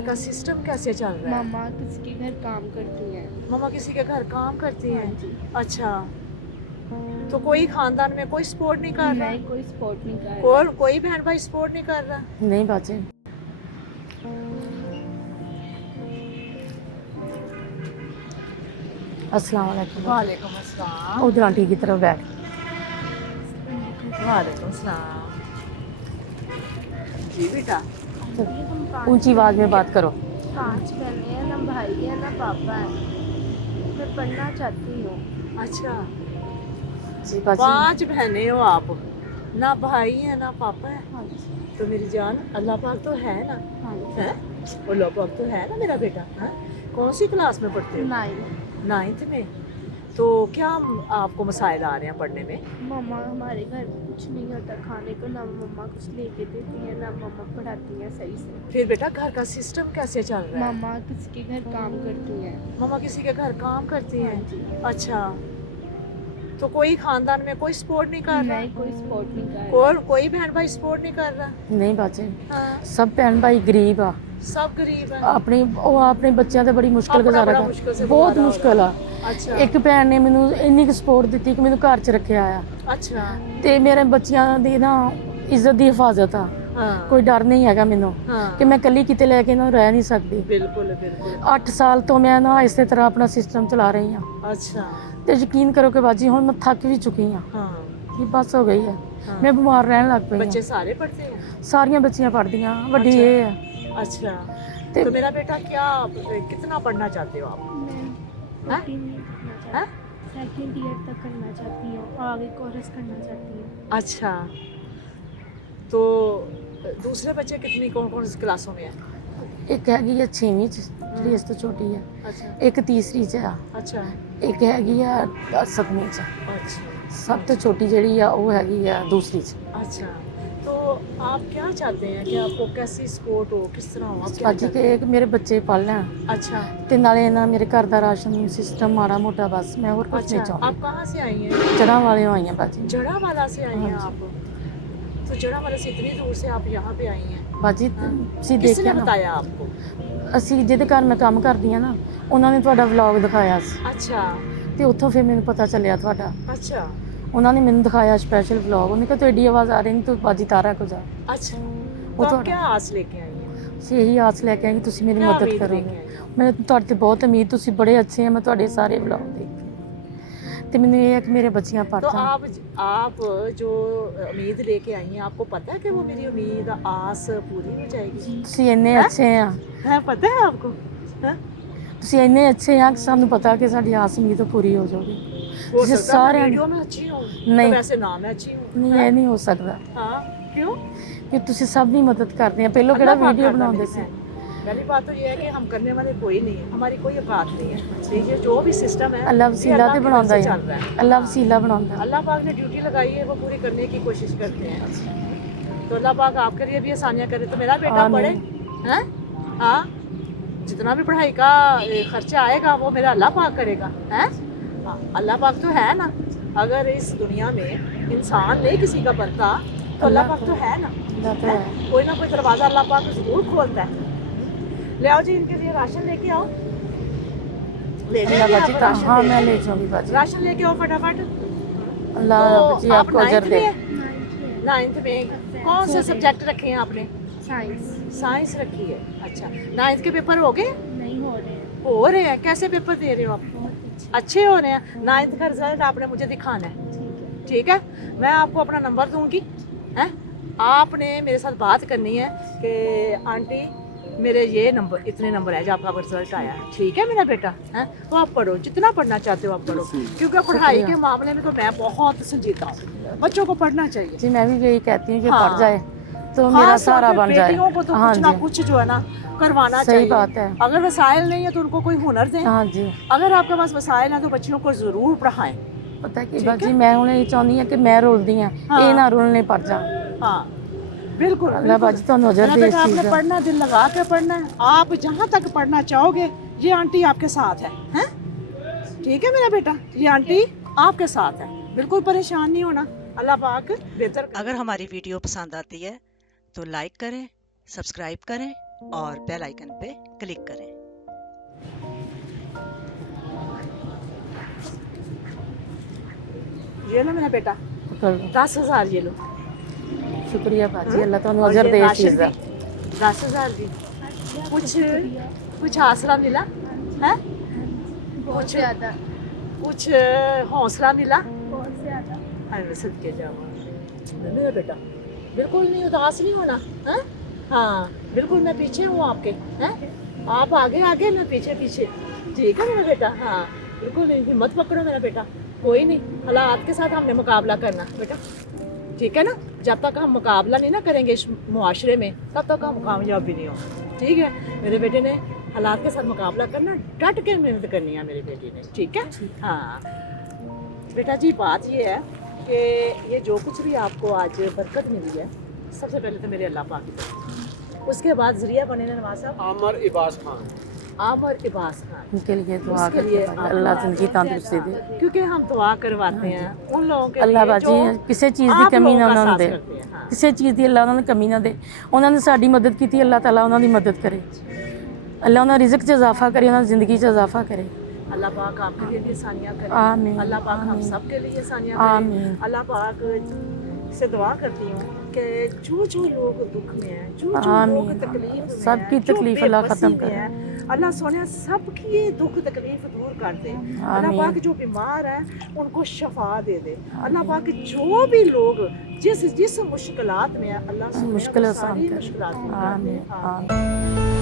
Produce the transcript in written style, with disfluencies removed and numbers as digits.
घर का सिस्टम कैसे चल रहा है? मामा किसी के घर काम करती हैं। मम्मा किसी के घर काम करती हाँ हैं? जी। अच्छा, तो कोई खानदान में कोई सपोर्ट नहीं कर रहा? नहीं, कोई सपोर्ट नहीं कर और रहा। कोई बहन भाई सपोर्ट नहीं कर रहा? नहीं बाजी। अस्सलाम वालेकुम। वालेकुम अस्सलाम। उधर आंटी की तरफ बैठ। वालेकुम अस्सलाम। जी बेटा। ऊंची आवाज में बात करो। 5 बहनें हैं, ना भाई है ना पापा है। मैं पढ़ना चाहती हूँ। अच्छा, जी बाजी। 5 बहनें हो आप, ना भाई है ना पापा है। हाँ जी। तो मेरी जान अल्लाह पाक तो है ना? हाँ जी। है? अल्लाह पाक तो है ना मेरा बेटा? है? कौन सी क्लास में पढ़ते हो? 9। 9th में। तो क्या आपको मसाइल आ रहे हैं पढ़ने में? मम्मा हमारे घर कुछ नहीं होता खाने को, ना मम्मा कुछ लेके देती है, ना मम्मा पढ़ाती हैं सही से। फिर बेटा घर का सिस्टम कैसे चल रहा है? मम्मा किसी के घर काम करती हैं। मम्मा किसी के घर काम करती हाँ हैं? जी। अच्छा, तो कोई खानदान में कोई सपोर्ट नहीं कर रहा? नहीं, कोई सपोर्ट नहीं कर रहा। और कोई बहन भाई सपोर्ट नहीं कर रहा? नहीं बाजी। हाँ, सब भैन भाई गरीब आ। सब गरीब है। ਆਪਣੀ ਉਹ ਆਪਣੇ ਬੱਚਿਆਂ ਤੇ ਬੜੀ ਮੁਸ਼ਕਲ ਆਪਣਾ ਗੁਜ਼ਾਰਾ ਬੜਾ ਕਰ ਮੁਸ਼ਕਿਲ ਸੇ ਬਹੁਤ ਗੁਜ਼ਾਰਾ ਹੋ ਮੁਸ਼ਕਲ ਆ। अच्छा, ਇੱਕ ਭੈਣ ਨੇ ਮੈਨੂੰ ਇੰਨੀ ਕੁ ਸਪੋਰਟ ਦਿੱਤੀ ਕਿ ਮੈਨੂੰ ਘਰ 'ਚ ਰੱਖਿਆ ਆ अच्छा, ਤੇ ਮੇਰੇ ਬੱਚਿਆਂ ਦੀ ਨਾ ਇੱਜ਼ਤ ਦੀ ਹਿਫਾਜ਼ਤ ਆ। हाँ, ਕੋਈ ਡਰ ਨਹੀਂ ਹੈਗਾ ਮੈਨੂੰ हाँ, ਕਿ ਮੈਂ ਇਕੱਲੀ ਕਿਤੇ ਲੈ ਕੇ ਨਾ ਰਹਿ ਨਹੀਂ ਸਕਦੀ। बिल्कुल बिल्कुल। 8 ਸਾਲ ਤੋਂ ਮੈਂ ਨਾ ਇਸੇ ਤਰ੍ਹਾਂ ਆਪਣਾ ਸਿਸਟਮ ਚਲਾ ਰਹੀ ਹਾਂ अच्छा, ਤੇ ਯਕੀਨ ਕਰੋ ਕਿ ਬਾਜੀ ਹੁਣ ਮੈਂ ਥੱਕ ਵੀ ਚੁੱਕੀ ਹਾਂ हाँ, ਕਿ ਬਸ ਹੋ ਗਈ ਹੈ। हाँ। ਮੈਂ ਬਿਮਾਰ ਰਹਿਣ ਲੱਗ ਪਈ बच्चे ਹਾਂ। सारे पढ़ते हैं? ਸਾਰੀਆਂ ਬੱਚੀਆਂ ਪੜ੍ਹਦੀਆਂ ਵੱਡੀ अच्छा। ਇਹ ਹੈ अच्छा, ਤੇ तो मेरा बेटा क्या कितना पढ़ना चाहते हो आप? मैं हाँ? 14 नहीं करना हाँ? चाहती, 2nd ईयर तक करना चाहती हूँ और आगे कोर्स करना चाहती हूँ। अच्छा, तो दूसरे बच्चे कितनी कौन कौन सी क्लासों में हैं? ਇੱਕ ਹੈਗੀ ਆ 6ਵੀਂ ਚ ਜਿਹੜੀ ਇਸ ਤੋਂ ਛੋਟੀ ਹੈ, अच्छा, ਇੱਕ ਤੀਸਰੀ ਚ ਆ, अच्छा, ਇੱਕ ਹੈਗੀ ਆ 7ਵੀਂ ਚ। अच्छा, ਸਭ ਤੋਂ ਛੋਟੀ ਜਿਹੜੀ ਆ ਉਹ ਹੈਗੀ ਆ ਦੂਸਰੀ ਚ। अच्छा। तो आप क्या चाहते हैं कि आपको कैसी सपोर्ट हो, किस तरह हो, आप क्या ਬਾਜੀ चाहते ਕਿ ਇੱਕ ਮੇਰੇ ਬੱਚੇ ਪੜ੍ਹ ਲੈਣ हैं? अच्छा, ਤੇ ਨਾਲੇ ਇਹਨਾਂ ਮੇਰੇ ਘਰ ਦਾ ਰਾਸ਼ਨ ਸਿਸਟਮ ਮਾੜਾ ਮੋਟਾ ਬਸ ਮੈਂ ਹੋਰ ਕੁਝ ਨਹੀਂ अच्छा। ਚਾਹੁੰਦੀ। आप कहाँ से आई हैं? ਜੜ੍ਹਾਂ ਵਾਲੇ ਆਈਆਂ ਬਾਜੀ। जड़ा वाला से आई हैं हाँ आप? तो जड़ा वाला से इतनी दूर से आप यहाँ पे आई हैं? ਬਾਜੀ ਤੁਸੀਂ किसने ਦੇਖਿਆ ਨਾ बताया आपको? ਅਸੀਂ ਜਿਹਦੇ ਘਰ ਮੈਂ ਕੰਮ ਕਰਦੀ ਆ ਨਾ ਉਹਨਾਂ ਨੇ ਤੁਹਾਡਾ ਵਲੌਗ ਦਿਖਾਇਆ ਸੀ अच्छा, ਤੇ ਉੱਥੋਂ ਫਿਰ ਮੈਨੂੰ ਪਤਾ ਚੱਲਿਆ ਤੁਹਾਡਾ। अच्छा, ਉਹਨਾਂ ਨੇ ਮੈਨੂੰ ਦਿਖਾਇਆ ਸਪੈਸ਼ਲ ਵਲੌਗ। ਉਹਨੇ ਕਿਹਾ ਤੁਹਾਡੀ ਆਵਾਜ਼ ਆ ਰਹੀ ਨਹੀਂ ਤੂੰ ਬਾਜੀ ਤਾਰਾ ਕੋ ਜਾ। अच्छा। वो तो तो- आप क्या आस लेके आई हैं? ਅਸੀਂ ਇਹੀ ਆਸ ਲੈ ਕੇ ਆਏ ਕਿ ਤੁਸੀਂ ਮੇਰੀ क्या ਮਦਦ उम्मीद ਕਰੋਗੇ। लेके आई हैं? ਮੈਂ ਤੁਹਾਡੇ ਤੇ ਬਹੁਤ ਉਮੀਦ, ਤੁਸੀਂ ਬੜੇ ਅੱਛੇ ਆ। ਮੈਂ ਤੁਹਾਡੇ ਸਾਰੇ ਵਲੌਗ ਦੇਖਦੀ ਤੇ ਮੈਨੂੰ ਇਹ ਹੈ ਕਿ ਮੇਰੇ ਬੱਚੀਆਂ ਪੜ੍ਹ तो ਜਾਣ। आप जो उम्मीद लेके आई हैं, आपको पता है कि वो मेरी उम्मीद आस पूरी हो जाएगी? ਤੁਸੀਂ ਇੰਨੇ ਅੱਛੇ ਆ, है पता है आपको? हैं? ਤੁਸੀਂ ਇੰਨੇ ਅੱਛੇ ਆ ਕਿ ਸਾਨੂੰ ਪਤਾ ਕਿ ਸਾਡੀ ਆਸ ਉਮੀਦ ਪੂਰੀ ਹੋ ਜਾਊਗੀ। हो ਤੁਸੀਂ सकता है मैं सारे वीडियो में अच्छी हूँ, नहीं। तो वैसे ना मैं अच्छी हूँ। ਨਹੀਂ ਇਹ ਨਹੀਂ ਹੋ ਸਕਦਾ हाँ, क्यों? ਕਿ ਤੁਸੀਂ ਸਭ ਦੀ ਮਦਦ ਕਰਦੇ ਆ। ਪਹਿਲੋਂ ਕਿਹੜਾ अल्लाह पाक ਵੀਡੀਓ करता ਬਣਾਉਂਦੇ मेरी ਸੀ। बहन। पहली बात तो ये है कि हम करने वाले कोई नहीं है, हमारी कोई औकात नहीं है। देखिए जो भी सिस्टम है ਅੱਲਾ ये ਵਸੀਲਾ अल्लाह ਤੇ की ਬਣਾਉਂਦਾ तरफ से ਹੈ। चल रहा है। ਅੱਲਾ ਵਸੀਲਾ ਬਣਾਉਂਦਾ। अल्लाह पाक ने ड्यूटी लगाई है, वो पूरी करने की कोशिश करते हैं। तो अल्लाह पाक आपके लिए भी आसानियाँ करे। तो मेरा बेटा पढ़े, आमीन। हैं? हाँ, जितना भी पढ़ाई का खर्चा आएगा वो मेरा अल्लाह पाक करेगा। हैं? हाँ, अल्लाह पाक तो है ना। अगर इस दुनिया में इंसान नहीं किसी का बनता तो अल्लाह पाक तो है ना। ਅੱਲਾ ਤਾਂ ਹੈ। कोई ना कोई दरवाज़ा अल्लाह पाक जरूर खोलता है। ले आओ जी, इनके लिए राशन लेके आओ। ले ਅੱਲਾ जाइए ਬਾਜੀ आप ਤਾਂ राशन ਹਾਂ लेके। ਮੈਂ ਲੈ ਜਾਊਂਗੀ ਬਾਜੀ। राशन लेके आओ फटाफट। ਅੱਲਾ तो ਜੀ आप ਆਪਕੋ ਅਜਰ 9th दे। में 9th में कौन से सब्जेक्ट रखे हैं आपने? साइंस साइंस रखी है। अच्छा, 9th के पेपर हो गए? नहीं हो रहे हैं। हो रहे हैं। कैसे पेपर दे रहे हो आप? बहुत अच्छे हो रहे हैं। 9th का रिजल्ट आपने मुझे दिखाना है, ठीक है। ठीक है? मैं आपको अपना नंबर दूंगी, हैं? आपने मेरे साथ बात करनी है कि आंटी मेरे ये नंबर, इतने नंबर है जो आपका रिजल्ट आया है, ठीक है मेरा बेटा? हैं? तो आप पढ़ो, जितना पढ़ना चाहते हो आप पढ़ो, क्योंकि पढ़ाई के मामले में तो मैं बहुत संजीदा हूँ। बच्चों को पढ़ना चाहिए। जी मैं भी यही कहती हूँ कि हाँ। पढ़ जाए तो मेरा खास तौर सहारा पे बन जाए। बेटियों को तो हाँ कुछ ना जी कुछ जो है ना करवाना सही चाहिए। बात है। अगर वसाइल नहीं है तो उनको कोई हुनर दें। हाँ जी अगर आपके पास वसाइल है तो बच्चियों को जरूर पढ़ाएं। ਪਤਾ ਕੀ ठीक ਬਾਜੀ है? ਮੈਂ ਹੁਣ ਇਹ ਚਾਹੁੰਦੀ ਹਾਂ ਕਿ ਮੈਂ ਰੁਲਦੀ ਹਾਂ हाँ। ਇਹ ਨਾ ਰੁਲਣੇ ਪੜ ਜਾਣ। हाँ, बिल्कुल ਅੱਲਾ ਬਾਜੀ ਤੁਹਾਨੂੰ ਅਜਰ मेरा ਦੇ ਇਸ बेटा, ਚੀਜ਼ आपने ਦਾ। पढ़ना, दिल लगा के पढ़ना है। आप जहाँ तक पढ़ना चाहोगे ये आंटी आपके साथ है, हैं? ठीक है मेरा बेटा, ये आंटी आपके साथ है, बिल्कुल परेशान नहीं होना। अल्लाह पाक बेहतर। अगर हमारी वीडियो पसंद आती है तो लाइक करें, सब्सक्राइब करें और बेल आइकन पे क्लिक करें। ये लो मेरा बेटा, कर लो। 10,000 ये लो। शुक्रिया बाजी, हाँ? अल्लाह ਤੁਹਾਨੂੰ और अजर ये दे इस राशन चीज़ का। भी 10,000 दी। कुछ शुक्रिया। कुछ आसरा मिला है, बहुत कुछ ज़्यादा, कुछ हौसला मिला। बहुत ज़्यादा। हाय मैं सदके जाऊँ मेरा बेटा, बिल्कुल नहीं उदास नहीं होना है। हाँ बिल्कुल, मैं पीछे हूँ आपके, हैं आप आगे आगे, मैं पीछे पीछे। ठीक है मेरा बेटा, हाँ बिल्कुल नहीं, हिम्मत पकड़ो मेरा बेटा। कोई नहीं, हालात के साथ हमने मुकाबला करना बेटा, ठीक है ना। जब तक हम मुकाबला नहीं ना करेंगे इस मुआशरे में, तब तक हम कामयाब भी नहीं होंगे। ठीक है मेरे बेटे ने हालात के साथ मुकाबला करना, डट के मेहनत करनी है मेरे बेटे ने, ठीक है। हाँ बेटा जी, बात ये है कि ये जो कुछ भी आपको आज बरकत मिली है, सबसे पहले तो मेरे अल्लाह पाक की तरफ, उसके बाद जरिया बने नवाज साहब आमर इबास खान, आमर इबास खान, उनके लिए दुआ उसके करते लिए हैं अल्लाह जिंदगी तंदुरुस्ती दे। क्योंकि हम दुआ करवाते हैं उन लोगों के अल्लाह लिए बाजी जो ਕਿਸੇ ਚੀਜ਼ ਦੀ आप ਕਮੀ ਨਾ लोगों का ਉਹਨਾਂ ਨੂੰ साथ ਦੇ, करते हैं। हाँ। ਕਿਸੇ ਚੀਜ਼ ਦੀ ਅੱਲਾਹ ਉਹਨਾਂ ਨੂੰ ਕਮੀ ਨਾ ਦੇ। ਉਹਨਾਂ ਨੇ ਸਾਡੀ ਮਦਦ ਕੀਤੀ, ਅੱਲਾਹ ਤਾਲਾ ਉਹਨਾਂ ਦੀ ਮਦਦ ਕਰੇ। ਅੱਲਾਹ ਉਹਨਾਂ ਰਿਜ਼ਕ 'ਚ ਇਜ਼ਾਫਾ ਕਰੇ, ਉਹਨਾਂ ਦੀ ਜ਼ਿੰਦਗੀ 'ਚ ਇਜ਼ਾਫਾ करे। अल्लाह पाक आपके लिए भी आसानियाँ करे। आमीन, अल्लाह पाक हम आमीन। सब के लिए आसानियाँ करे। आमीन। अल्लाह पाक से दुआ करती हूँ कि जो लोग दुख में हैं, जो लोग आमीन। तकलीफ में सबकी हैं, जो तकलीफ अल्लाह बेबसी ख़त्म में करे। हैं, अल्लाह सोनिया सबकी ये दुख तकलीफ दूर कर दे। अल्लाह आमीन। पाक जो बीमार हैं उनको शफा दे दे। अल्लाह पाक जो भी लोग जिस मुश्किलात में है, अल्लाह सोनिया मुश्किल वो आसान सारी करे। मुश्किलात दूर कर दे। आमीन, आमीन। आमीन।